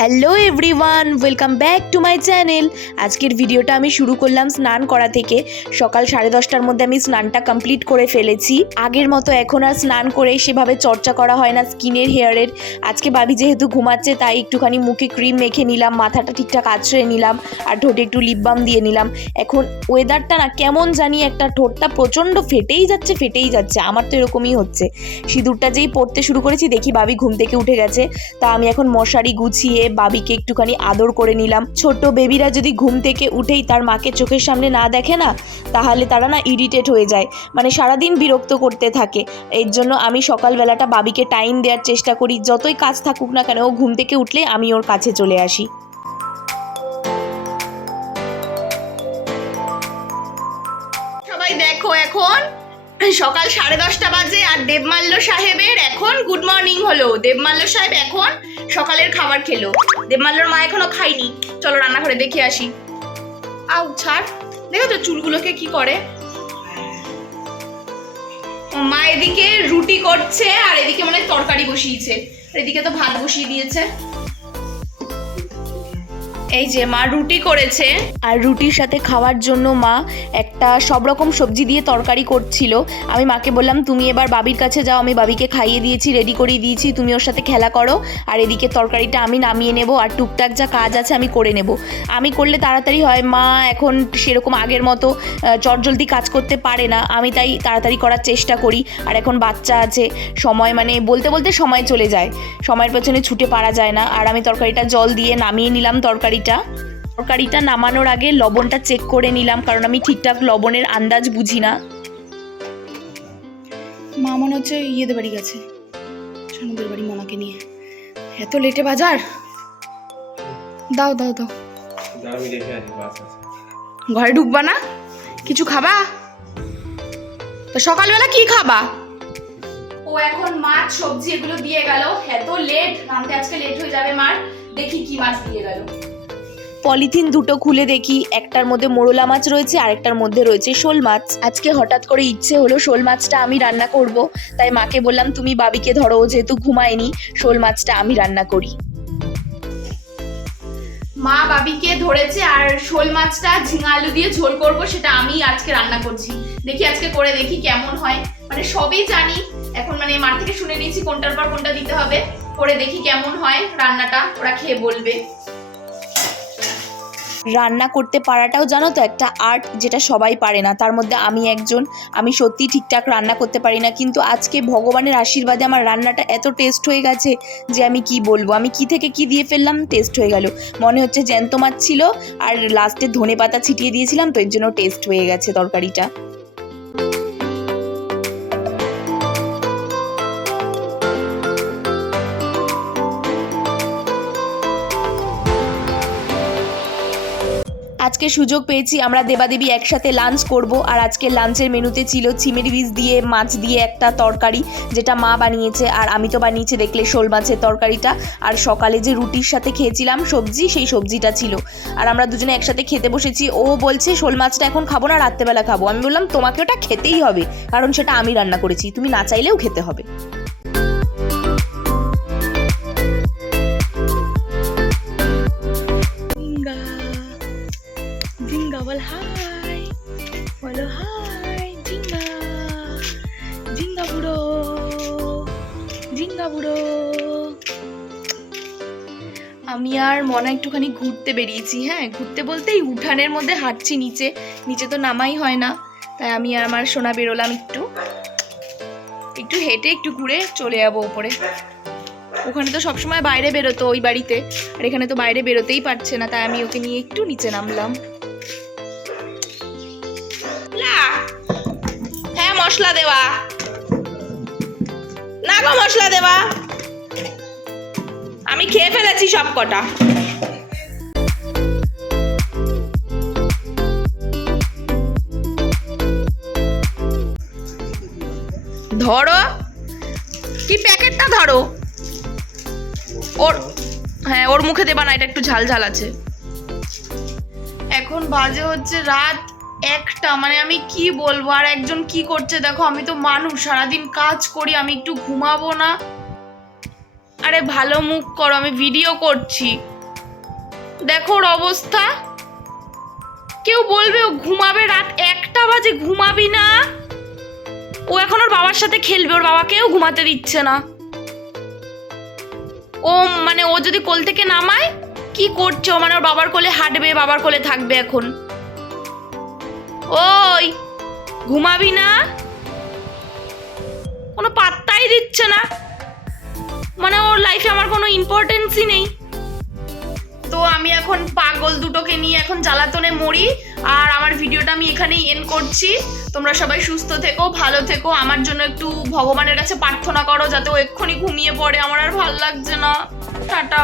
Hello everyone welcome back to my channel আজকের ভিডিওটা আমি শুরু করলাম স্নান করা থেকে। সকাল সাড়ে দশটার মধ্যে আমি স্নানটা কমপ্লিট করে ফেলেছি। আগের মতো এখন আর স্নান করে সেভাবে চর্চা করা হয় না, স্কিনের হেয়ারের। আজকে ভাবি যেহেতু ঘুমাচ্ছে, তাই একটুখানি মুখে ক্রিম মেখে নিলাম, মাথাটা ঠিকঠাক আছড়ে নিলাম, আর ঠোঁটে একটু লিপ বাম দিয়ে নিলাম। এখন ওয়েদারটা না কেমন জানি একটা ঠোঁটটা প্রচণ্ড ফেটেই যাচ্ছে ফেটেই যাচ্ছে। আমার তো এরকমই হচ্ছে। সিঁদুরটা যেই পড়তে শুরু করেছি, দেখি ভাবি ঘুম থেকে উঠে গেছে। তা আমি এখন মশারি গুছিয়ে বাবিকে একটুখানি আদর করে নিলাম। ছোট বেবিরা যদি ঘুম থেকে উঠেই তার মাকে চোখের সামনে না দেখে না, তাহলে তারা না ইরিটেট হয়ে যায়। মানে সারাদিন বিরক্ত করতে থাকে। এর জন্য আমি সকালবেলাটা বাবিকে টাইম দেওয়ার চেষ্টা করি। যতই কাজ থাকুক না কেন, ও ঘুম থেকে উঠলে আমি ওর কাছে চলে আসি। সবাই দেখো এখন। সকাল সাড়ে দশটা বাজে আর দেবমাল্য সাহেবের এখন গুড মর্নিং হলো। দেবমাল্য সাহেব এখন সকালের খাবার খেলো। দেবমাল্যর মা এখনও খায়নি। চলো রান্নাঘরে দেখে আসি। আউ, ছাড়। দেখো তো চুলগুলোকে কি করে? মা এদিকে রুটি করছে আর এদিকে মানে তরকারি বসিয়েছে। এদিকে তো ভাত বসিয়ে দিয়েছে। এই যে মা রুটি করেছে। আর রুটির সাথে খাওয়ার জন্য মা একটা সব রকম সবজি দিয়ে তরকারি করছিল। আমি মাকে বললাম, তুমি এবার বাবির কাছে যাও, আমি বাবিকে খাইয়ে দিয়েছি রেডি করিয়ে দিয়েছি, তুমি ওর সাথে খেলা করো। আর এদিকে তরকারিটা আমি নামিয়ে নেব, আর টুকটাক যা কাজ আছে আমি করে নেব। আমি করলে তাড়াতাড়ি হয়, মা এখন সেরকম আগের মতো চটজলদি কাজ করতে পারে না। আমি তাই তাড়াতাড়ি করার চেষ্টা করি। আর এখন বাচ্চা আছে, সময় মানে বলতে বলতে সময় চলে যায়। সময়ের পেছনে ছুটে পারা যায় না। আর আমি তরকারিটা জল দিয়ে নামিয়ে নিলাম তরকারিটা। তরকারিটা নামানোর আগে লবণটা চেক করে নিলাম কারণ আমি ঠিকঠাক লবণের আন্দাজ বুঝি না। মা মনে হচ্ছে ইয়েদের বাড়ি গেছে। সানুদের বাড়ি মোনাকে নিয়ে। এত লেটে বাজার? দাও দাও দাও। ঘরে ঢুকবা না? কিছু খাবা? তো সকালবেলা কি খাবা? ও এখন মাছ সবজি এগুলো দিয়ে গেল। এত লেট রান্তে আজকে লেট হয়ে যাবে মার। দেখি কি মাছ দিয়ে গেল। পলিথিন দুটো খুলে দেখি। একটার মধ্যে মোরলা মাছ রয়েছে আর একটার মধ্যে রয়েছে শোল মাছ। আজকে হঠাৎ করে ইচ্ছে হলো শোল মাছটা আমি রান্না করব। তাই মাকে বললাম, তুমি বাবিকে ধরো যেহেতু ঘুমায়নি, শোল মাছটা আমি রান্না করি। মা বাবিকে ধরেছে, আর শোল মাছটা ঝিঙা আলু দিয়ে ঝোল করব, সেটা আমি আজকে রান্না করছি। দেখি আজকে করে দেখি কেমন হয়। মানে সবই জানি। এখন মানে মার থেকে শুনে নিয়েছি কোনটার পর কোনটা দিতে হবে। করে দেখি কেমন হয় রান্নাটা, ওরা খেয়ে বলবে। রান্না করতে পারাটাও জানো তো একটা আর্ট যেটা সবাই পারে না। তার মধ্যে আমি একজন, আমি সত্যি ঠিকঠাক রান্না করতে পারি না, কিন্তু আজকে ভগবানের আশীর্বাদে আমার রান্নাটা এত টেস্ট হয়ে গেছে যে আমি কি বলব? আমি কি থেকে কি দিয়ে ফেললাম? টেস্ট হয়ে গেল। মনে হচ্ছে জ্যান্ত মাছ ছিল, আর লাস্টে ধনে পাতা ছিটিয়ে দিয়েছিলাম, তো এর জন্য টেস্ট হয়ে গেছে তরকারিটা। আজকে সুযোগ পেয়েছি, আমরা দেবাদেবী একসাথে লাঞ্চ করব। আর আজকে লাঞ্চের মেনুতে ছিল চিমের বীজ দিয়ে, মাছ দিয়ে একটা তরকারি, যেটা মা বানিয়েছে। আর আমি তো বানিয়েছি, দেখলে শোল মাছের তরকারিটা। আর সকালে যে রুটির সাথে খেয়েছিলাম সবজি, সেই সবজিটা ছিল। আর আমরা দুজনে একসাথে খেতে বসেছি। ও বলছে, শোল মাছটা এখন খাব না, রাত্রেবেলা খাব। আমি বললাম, তোমাকে ওটা খেতেই হবে। কারণ সেটা আমি রান্না করেছি, তুমি না চাইলেও খেতে হবে। আমি আর মনে একটুখানি ঘুরতে বেরিয়েছি হ্যাঁ? ঘুরতে বলতে এই উঠানের মধ্যে হাঁটছি নিচে। নিচে তো নামাই হয় না। তাই আমি আর আমার সোনা বেরোলাম একটু। একটু হেঁটে, একটু ঘুরে চলে যাব ওপরে। ওখানে তো সবসময় বাইরে বেরোতো ওই বাড়িতে। আর এখানে তো বাইরে বেরোতেই পারছে না, তাই আমি ওকে নিয়ে একটু নিচে নামলাম। হ্যাঁ মশলা দেওয়া। না গো, মশলা দেওয়া। আমি খেয়ে ফেলেছি সব কটা ধরো, কি প্যাকেটটা ধরো? ওর হ্যাঁ ওর মুখে দেবা না, এটা একটু ঝাল ঝাল আছে। এখন বাজে হচ্ছে রাত একটা মানে আমি কি বলব, আর একজন কি করছে দেখো, আমি তো মানুষ, সারাদিন কাজ করি, আমি একটু ঘুমাবো না। আরে ভালো মুখ করো, আমি ভিডিও করছি। দেখো ওর অবস্থা। কেউ বলবে ও ঘুমাবে রাত একটা বাজে, ঘুমাবি না। ও এখন ওর বাবার সাথে খেলবে, ওর বাবাকেও ঘুমাতে দিচ্ছে না। ও মানে ও যদি কোল থেকে নামায়, কি করছে? ও মানে ওর বাবার কোলে হাঁটবে, বাবার কোলে থাকবে এখন। ওই, ঘুমাবি না। কোনো পাত্তাই দিচ্ছে না। মানে ওর লাইফে আমার কোনো ইম্পর্টেন্সই নেই। তো আমি এখন পাগল দুটোকে নিয়ে এখন জ্বালাতনে মরি, আর আমার ভিডিওটা আমি এখানেই এন করছি। তোমরা সবাই সুস্থ থেকো, ভালো থেকো, আমার জন্য একটু ভগবানের কাছে প্রার্থনা করো, যাতে ও এক্ষুনি ঘুমিয়ে পড়ে। আমার আর ভালো লাগছে না। টাটা।